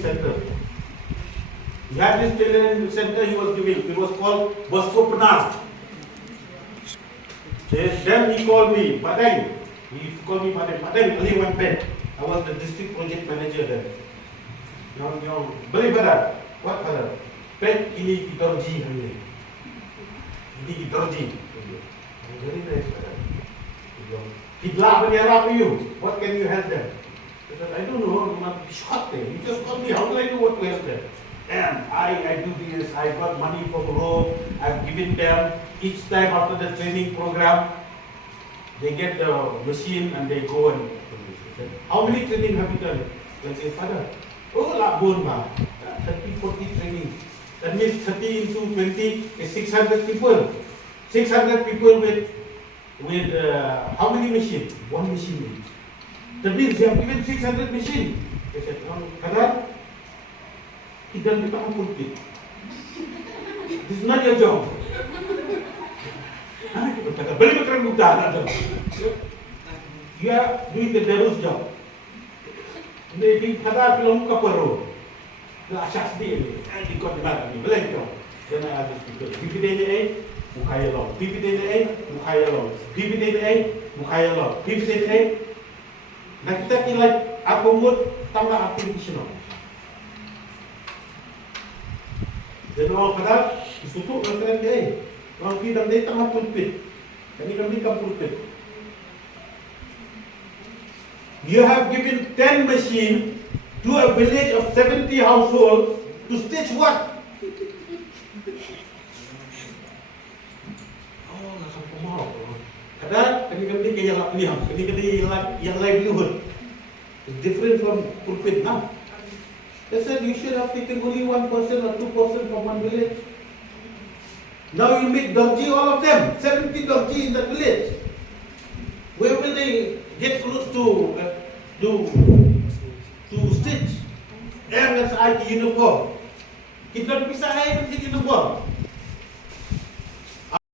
center. He had this training center he was giving. It was called Bosco Pinar. Then he called me, Padang. He used to call me Padang. Padang, only one pen. I was the district project manager there. Beli pada, what pada? Pen ini gitarji hari. Ini gitarji. Very nice pada. Kidla Arab you. What can you help them? I said, I don't know. I'm shot there. You just call me. How will I do what to help them? And I do this. I got money from Rome. I've given them each time after the training program. They get the machine and they go and. How many training have you done? They say, Father, oh, labun ma, 30, 40 training. That means 30 into 20 is 600 people. 600 people with how many machines? One machine each. That means they have given 600 machines. They said, Father, he done become a pulpit. This is not your job. Balik kerana buta ada. You are doing the devil's job. They kada film kaparo. The asas dia ni. Di kau dengar ni. Balik kau. Then I ask people. PPDA, mukhaya law. PPDA, mukhaya law. PPDA, mukhaya law. PPDA. Nak kita kira akomod tambah artificial. Then orang kada disutuk orang dia. Orang kita dia tengah pulpit. Kami kan pulpit. You have given 10 machines to a village of 70 households to stitch what? Oh, langsung pemau. Kadang kami kaya liam, kami yang livelihood. It's different from pulpit now. They said you should have taken only 1% or 2% from one village. Now you make dorji all of them, 70 dorji in the village. Where will they get close to stitch? And that's IT uniform. Kita bisa air di uniform.